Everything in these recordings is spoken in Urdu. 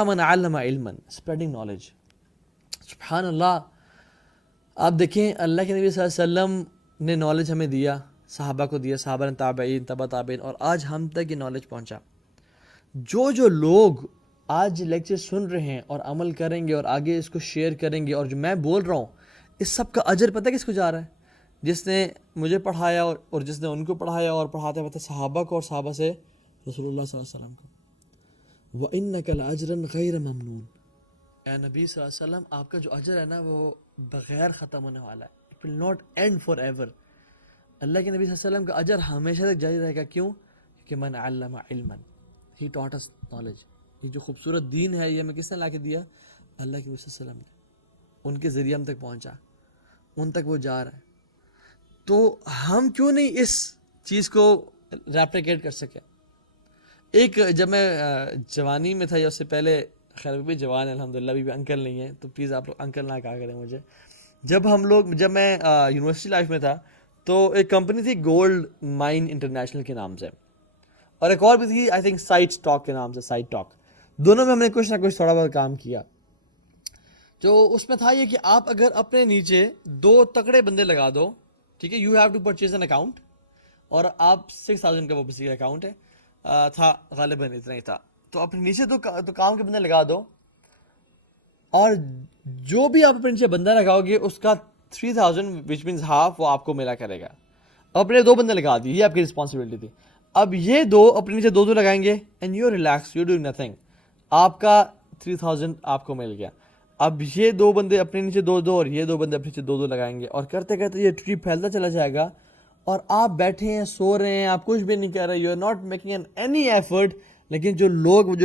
من علم علما, spreading knowledge. سبحان اللہ. آپ دیکھیں اللہ کے نبی صلی اللہ علیہ وسلم نے نالج ہمیں دیا, صحابہ کو دیا, صحابہ نے تابعین, تبع تابعین, اور آج ہم تک یہ نالج پہنچا. جو لوگ آج لیکچر سن رہے ہیں اور عمل کریں گے اور آگے اس کو شیئر کریں گے, اور جو میں بول رہا ہوں اس سب کا اجر پتہ کس کو جا رہا ہے؟ جس نے مجھے پڑھایا اور جس نے ان کو پڑھایا, اور پڑھاتے پڑھاتے صحابہ کو, اور صحابہ سے رسول اللہ صلی اللہ علیہ وسلم کو. وَإِنَّكَ لَأَجْرًا غَيْرَ مَمْنُونَ. اے نبی صلی اللہ علیہ وسلم, آپ کا جو اجر ہے نا وہ بغیر ختم ہونے والا ہے. It will not end forever. اللہ کے نبی صلی اللہ علیہ وسلم کا اجر ہمیشہ تک جاری رہے گا. کیوں؟ کہ من علم علما, he taught us knowledge. یہ جو خوبصورت دین ہے یہ ہمیں کس نے لا کے دیا؟ اللہ کے نبی صلی اللہ علیہ وسلم نے. ان کے ذریعے ہم تک پہنچا, ان تک وہ جا رہا ہے. تو ہم کیوں نہیں اس چیز کو ریپلیکیٹ کر سکے؟ ایک جب میں جوانی میں تھا یا اس سے پہلے, خیر بھی جوان ہے الحمدللہ, بھی انکل نہیں ہے تو پلیز آپ لوگ انکل نہ کہا کریں مجھے. جب میں یونیورسٹی لائف میں تھا تو ایک کمپنی تھی گولڈ مائن انٹرنیشنل کے نام سے, اور ایک اور بھی تھی آئی تھنک سائٹ اسٹاک کے نام سے, سائٹ ٹاک. دونوں میں ہم نے کچھ نہ کچھ تھوڑا بہت کام کیا. جو اس میں تھا یہ کہ آپ اگر اپنے نیچے 2 تکڑے بندے لگا دو, ٹھیک ہے, you have to purchase an account, اور آپ 6000 کا وہ بیسیکلی اکاؤنٹ ہے تھا, غالباً اتنا ہی تھا. تو اپنے نیچے تو کام کے بندے لگا دو, اور جو بھی آپ اپنے نیچے بندہ لگاؤ گے اس کا 3000 وچ مینز ہاف وہ آپ کو ملا کرے گا. اپنے 2 بندے لگا دیے, یہ آپ کی رسپانسبلٹی تھی. اب یہ 2 اپنے نیچے 2 لگائیں گے and you relax, you doing nothing, آپ کا 3000 آپ کو مل گیا. اب یہ 2 بندے اپنے نیچے 2 اور یہ 2 بندے اپنے نیچے 2 لگائیں گے, اور کرتے کرتے یہ ٹری پھیلتا چلا جائے گا, اور آپ بیٹھے ہیں, سو رہے ہیں, آپ کچھ بھی نہیں کر رہے, you are not making any effort. لیکن جو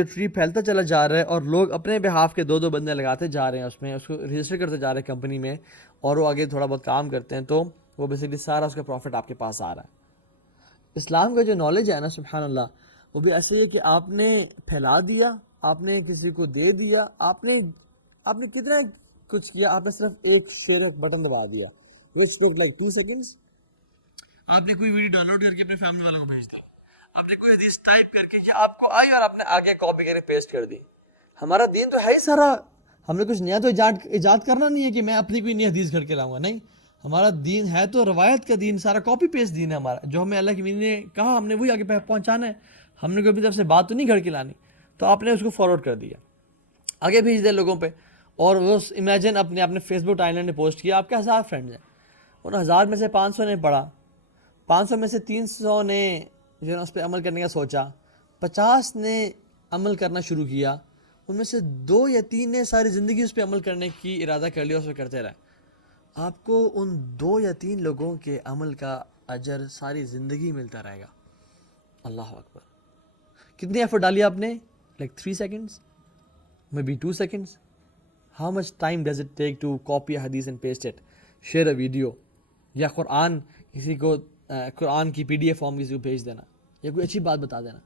ٹری پھیلتا چلا جا رہا ہے, اور لوگ اپنے بہاف کے 2 بندے لگاتے جا رہے ہیں اس میں, اس کو رجسٹر کرتے جا رہے ہیں کمپنی میں, اور وہ آگے تھوڑا بہت کام کرتے ہیں, تو وہ بیسیکلی سارا اس کا پروفٹ آپ کے پاس آ رہا ہے. اسلام کا جو نالج ہے نا, سبحان اللہ, وہ بھی ایسے ہی ہے کہ آپ نے پھیلا دیا, آپ نے کسی کو دے دیا, آپ نے کتنا کچھ کیا, آپ نے صرف ایک شیئر بٹن دبا دیا, اٹس لائک 2 سیکنڈز. آپ نے کوئی ویڈیو ڈاؤن لوڈ کر کے اپنے فیملی والوں کو بھیج دی, آپ نے کوئی حدیث ٹائپ کر کے آپ کو آئی اور آپ نے آگے کاپی کر کے پیسٹ کر دی. ہمارا دین تو ہے ہی سارا, ہم نے کچھ نیا تو ایجاد کرنا نہیں ہے کہ میں اپنی کوئی نئی حدیث گھڑ کے لاؤں گا, نہیں. ہمارا دین ہے تو روایت کا دین, سارا کاپی پیسٹ دین ہے ہمارا. جو ہمیں اللہ کی نے کہا ہم نے وہی آگے پہنچانا ہے, ہم نے کوئی اپنی طرف سے بات تو نہیں گھڑ کے لانی. تو آپ نے اس کو فارورڈ کر دیا, آگے بھیج دیا لوگوں پہ, اور وہ امیجن آپ نے فیس بک ٹائم لائن میں پوسٹ کیا, آپ کے 1000 فرینڈز ہیں, ان 1000 میں سے 500 نے پڑھا, 500 میں سے 300 نے جو ہے اس پہ عمل کرنے کا سوچا, 50 نے عمل کرنا شروع کیا, ان میں سے 2 یا 3 نے ساری زندگی اس پہ عمل کرنے کی ارادہ کر لیا, اس پہ کرتے رہے. آپ کو ان 2 یا 3 لوگوں کے عمل کا اجر ساری زندگی ملتا رہے گا. اللہ اکبر. کتنی ایفرٹ ڈالی آپ نے؟ Like 3 seconds, maybe 2 seconds. How much time does it take to copy a hadith and paste it, share a video, یا قرآن کسی کو قرآن کی PDF فارم کسی کو بھیج دینا, یا کوئی اچھی بات بتا دینا.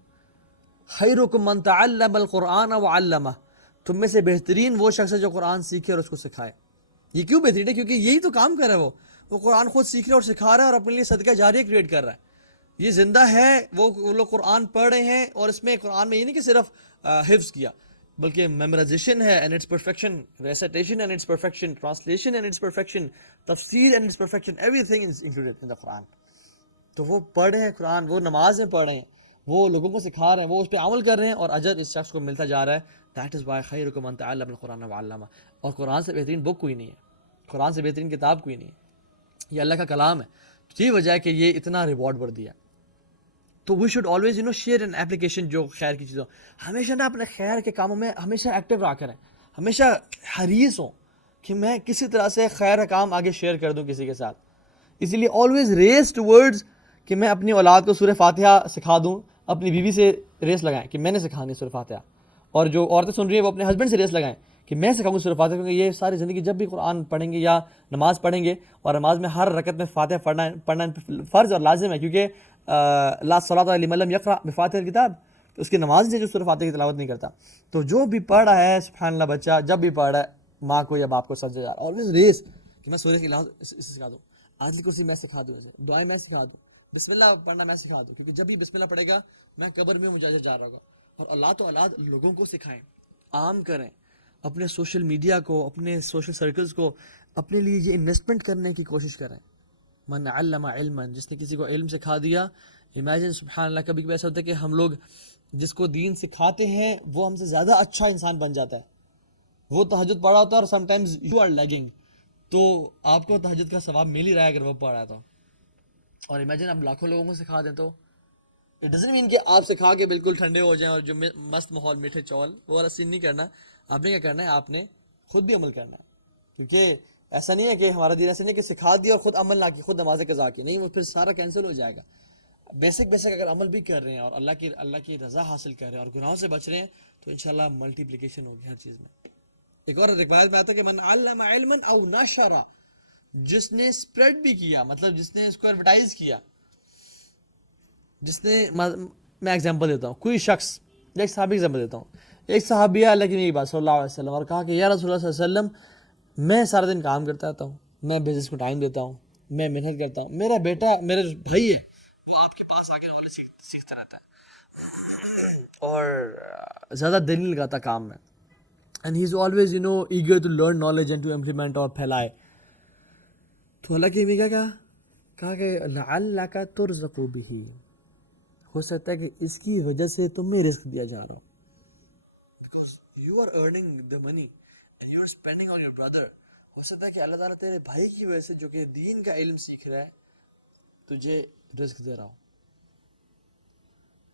خیرکم من تعلم القرآن وعلمہ, تم میں سے بہترین وہ شخص ہے جو قرآن سیکھے اور اس کو سکھائے. یہ کیوں بہترین ہے؟ کیونکہ یہی تو کام کر رہا ہے, وہ قرآن خود سیکھ رہا ہے اور سکھا رہا ہے, اور اپنے لیے صدقہ جاریہ کریٹ کر رہا ہے. یہ زندہ ہے, وہ لوگ قرآن پڑھ رہے ہیں, اور اس میں قرآن میں یہ نہیں کہ صرف حفظ کیا, بلکہ میمورائزیشن ہے and its perfection, recitation and its perfection, translation and its perfection, تفسیر and its perfection, everything is included in the Quran. تو وہ پڑھ رہے ہیں قرآن, وہ نماز میں پڑھ رہے ہیں, وہ لوگوں کو سکھا رہے ہیں, وہ اس پہ عمل کر رہے ہیں, اور اجر اس شخص کو ملتا جا رہا ہے. دیٹ از وائی خیرکم من تعلم القرآن وعلمہ. اور قرآن سے بہترین بک کوئی نہیں ہے, قرآن سے بہترین کتاب کوئی نہیں ہے, یہ اللہ کا کلام ہے. یہی وجہ ہے کہ یہ اتنا ریوارڈ بڑھ دیا. تو we should always share an application جو خیر کی چیزوں, ہمیشہ نا اپنے خیر کے کاموں میں ہمیشہ ایکٹیو رہا کریں, ہمیشہ حریص ہوں کہ میں کسی طرح سے خیر کا کام آگے شیئر کر دوں کسی کے ساتھ. اسی لیے آلویز ریس ٹورڈز کہ میں اپنی اولاد کو سورہ فاتحہ سکھا دوں, اپنی بیوی سے ریس لگائیں کہ میں نے سکھانی سورہ فاتحہ, اور جو عورتیں سن رہی ہیں وہ اپنے ہسبینڈ سے ریس لگائیں کہ میں سکھاؤں سورہ فاتحہ, کیونکہ یہ ساری زندگی جب بھی قرآن پڑھیں گے یا نماز پڑھیں گے, اور نماز میں ہر رکعت میں فاتحہ پڑھنا فرض اور لازم ہے, کیونکہ لا صلاۃ لمن لم یقرأ بفاتحہ الکتاب, تو اس کی نماز سے جو سورہ فاتحہ کی تلاوت نہیں کرتا. تو جو بھی پڑھ رہا ہے سبحان اللہ, بچہ جب بھی پڑھ رہا ہے, ماں کو یا باپ کو سجدہ جا رہا ہے, آلویز ریس کہ میں سورہ کی اسے سکھا دوں, آیت الکرسی میں سکھا دوں, اسے دعائیں میں سکھا دوں, بسم اللہ پڑھنا میں سکھا دوں, کیونکہ جب بھی بسم اللہ پڑھے گا میں قبر میں مجاجر جا رہا ہوگا. اور اللہ تو اولاد لوگوں کو سکھائیں, عام کریں, اپنے سوشل میڈیا کو, اپنے سوشل سرکلز کو اپنے لیے یہ انویسٹمنٹ کرنے کی کوشش کریں. من علم علما, جس نے کسی کو علم سکھا دیا. امیجن سبحان اللہ, کبھی کبھی ایسا ہوتا ہے کہ ہم لوگ جس کو دین سکھاتے ہیں وہ ہم سے زیادہ اچھا انسان بن جاتا ہے. وہ تہجد پڑھا ہوتا ہے اور sometimes you are lagging, تو آپ کو تہجد کا ثواب مل ہی رہا ہے اگر وہ پڑھ رہا ہے تو. اور امیجن آپ لاکھوں لوگوں کو سکھا دیں تو اٹ ڈزنٹ مین کہ آپ سکھا کے بالکل ٹھنڈے ہو جائیں اور جو مست ماحول میٹھے چول وہ والا سین نہیں کرنا. آپ نے کیا کرنا ہے, آپ نے خود بھی عمل کرنا ہے. کیونکہ ایسا نہیں ہے کہ ہمارا دین ایسا نہیں ہے کہ سکھا دیا اور خود عمل نہ کی, خود نماز قضا کی, نہیں, وہ پھر سارا کینسل ہو جائے گا. بیسک اگر عمل بھی کر رہے ہیں اور اللہ کی رضا حاصل کر رہے ہیں اور گناہوں سے بچ رہے ہیں تو انشاءاللہ ملٹیپلیکیشن ہوگی ہر چیز میں. ایک اور روایت میں آتا ہے کہ من علم علما او نشر, جس نے اسپریڈ بھی کیا, مطلب جس نے اس کو ایڈورٹائز کیا, جس نے, میں ایگزامپل دیتا ہوں, کوئی شخص, ایک صحابی ایگزامپل دیتا ہوں. ایک صحابیہ اللہ کی نبی بات صلی اللہ علیہ وسلم اور کہا کہ یا رسول اللہ صلی اللہ علیہ وسلم, میں سارا دن کام کرتا رہتا ہوں, میں بزنس کو ٹائم دیتا ہوں, میں محنت کرتا ہوں, میرا بیٹا میرے بھائی ہے وہ آپ کے پاس آ کے نالج سیکھتا رہتا ہے اور زیادہ دل نہیں لگاتا کام میں, and he is always eager to learn knowledge and to implement اور پھیلائے. تو اللہ کی نبی کہا کہ لعلک ترزق بہ, ہو سکتا ہے کہ اس کی وجہ سے تمہیں رزق دیا جا رہا ہو, because you are earning the money and you are spending on your brother. ہو سکتا ہے کہ اللہ تعالیٰ تیرے بھائی کی وجہ سے جو کہ دین کا علم سیکھ رہا ہے تجھے رزق دے رہا ہو.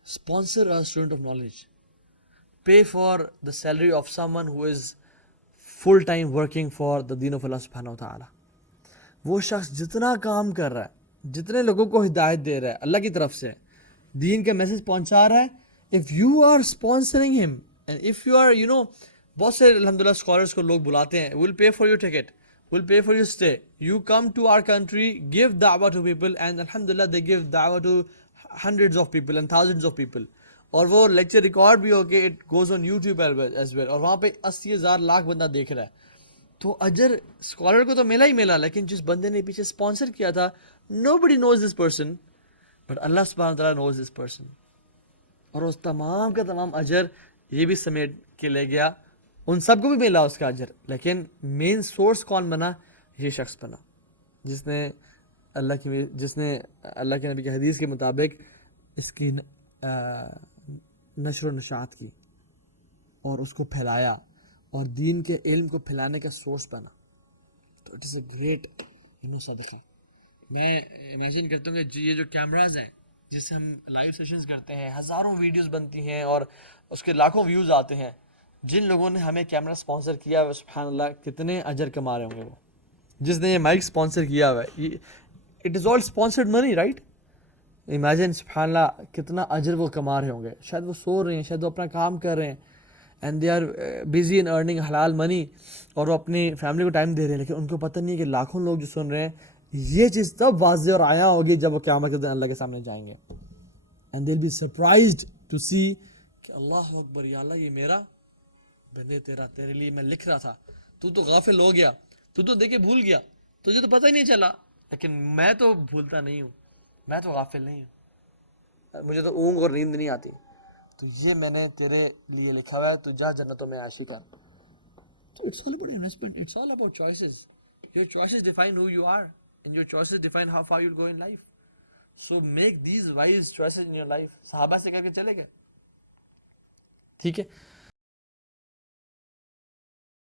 Sponsor a student of knowledge. Pay for the salary of someone who is full time working for the deen of Allah subhanahu wa ta'ala. وہ شخص جتنا کام کر رہا ہے, جتنے لوگوں کو ہدایت دے رہا ہے اللہ کی طرف سے, دین کا میسج پہنچا رہا ہے, if you are sponsoring him and if you are بہت سے الحمدللہ اسکالرس کو لوگ بلاتے ہیں, we'll pay for your ticket, we'll pay for your stay, you come to our country, give da'wah to people, and alhamdulillah they give da'wah to hundreds of people and thousands of people. اور وہ لیکچر ریکارڈ بھی ہو کہ it goes on YouTube as well, اور وہاں پہ 80,000 لاکھ بندہ دیکھ رہا ہے. تو اجر اسکالر کو تو ملا ہی ملا, لیکن جس بندے نے پیچھے اسپانسر کیا تھا, nobody knows this person but اللہ سبحانہ وتعالیٰ knows this person, اور اس تمام کا تمام اجر یہ بھی سمیٹ کے لے گیا, ان سب کو بھی ملا اس کا اجر. لیکن مین سورس کون بنا؟ یہ شخص بنا جس نے اللہ کے نبی کی حدیث کے مطابق اس کی نشر و نشاط کی اور اس کو پھیلایا اور دین کے علم کو پھیلانے کا سورس بنا. تو اٹ از اے گریٹ صدقہ. میں امیجن کرتا ہوں کہ یہ جو کیمراز ہیں جس سے ہم لائیو سیشنز کرتے ہیں, ہزاروں ویڈیوز بنتی ہیں اور اس کے لاکھوں ویوز آتے ہیں, جن لوگوں نے ہمیں کیمرہ سپانسر کیا ہوا, سبحان اللہ کتنے اجر کما رہے ہوں گے وہ. جس نے یہ مائک سپانسر کیا ہوا ہے, it is all sponsored money, right? Imagine سبحان اللہ کتنا اجر وہ کما رہے ہوں گے. شاید وہ سو رہے ہیں, شاید وہ اپنا کام کر رہے ہیں, and they are busy in earning حلال منی, اور وہ اپنی فیملی کو ٹائم دے رہے ہیں, لیکن ان کو پتہ نہیں ہے کہ لاکھوں لوگ جو سن رہے ہیں, یہ چیز تب واضح اور آیا ہوگی جب وہ قیامت کے دن اللہ کے سامنے جائیں گے. And they will be surprised to see کہ اللہ اکبر, یا اللہ یہ میرا بندے تیرے لیے میں لکھ رہا تھا, تو غافل ہو گیا, تو دیکھے بھول گیا, تجھے تو پتہ ہی نہیں چلا. لیکن میں تو بھولتا نہیں ہوں, میں تو غافل نہیں ہوں, مجھے تو اونگ اور نیند نہیں آتی, تو یہ میں نے تیرے لیے لکھا ہوا ہے, تو جا جنتوں میں عاشی کر. So it's all about investment, it's all about choices. Your choices define who you are and your choices define how far you'll go in life. So make these wise choices in your life. صحابہ سے کر کے چلے گئے, ٹھیک ہے.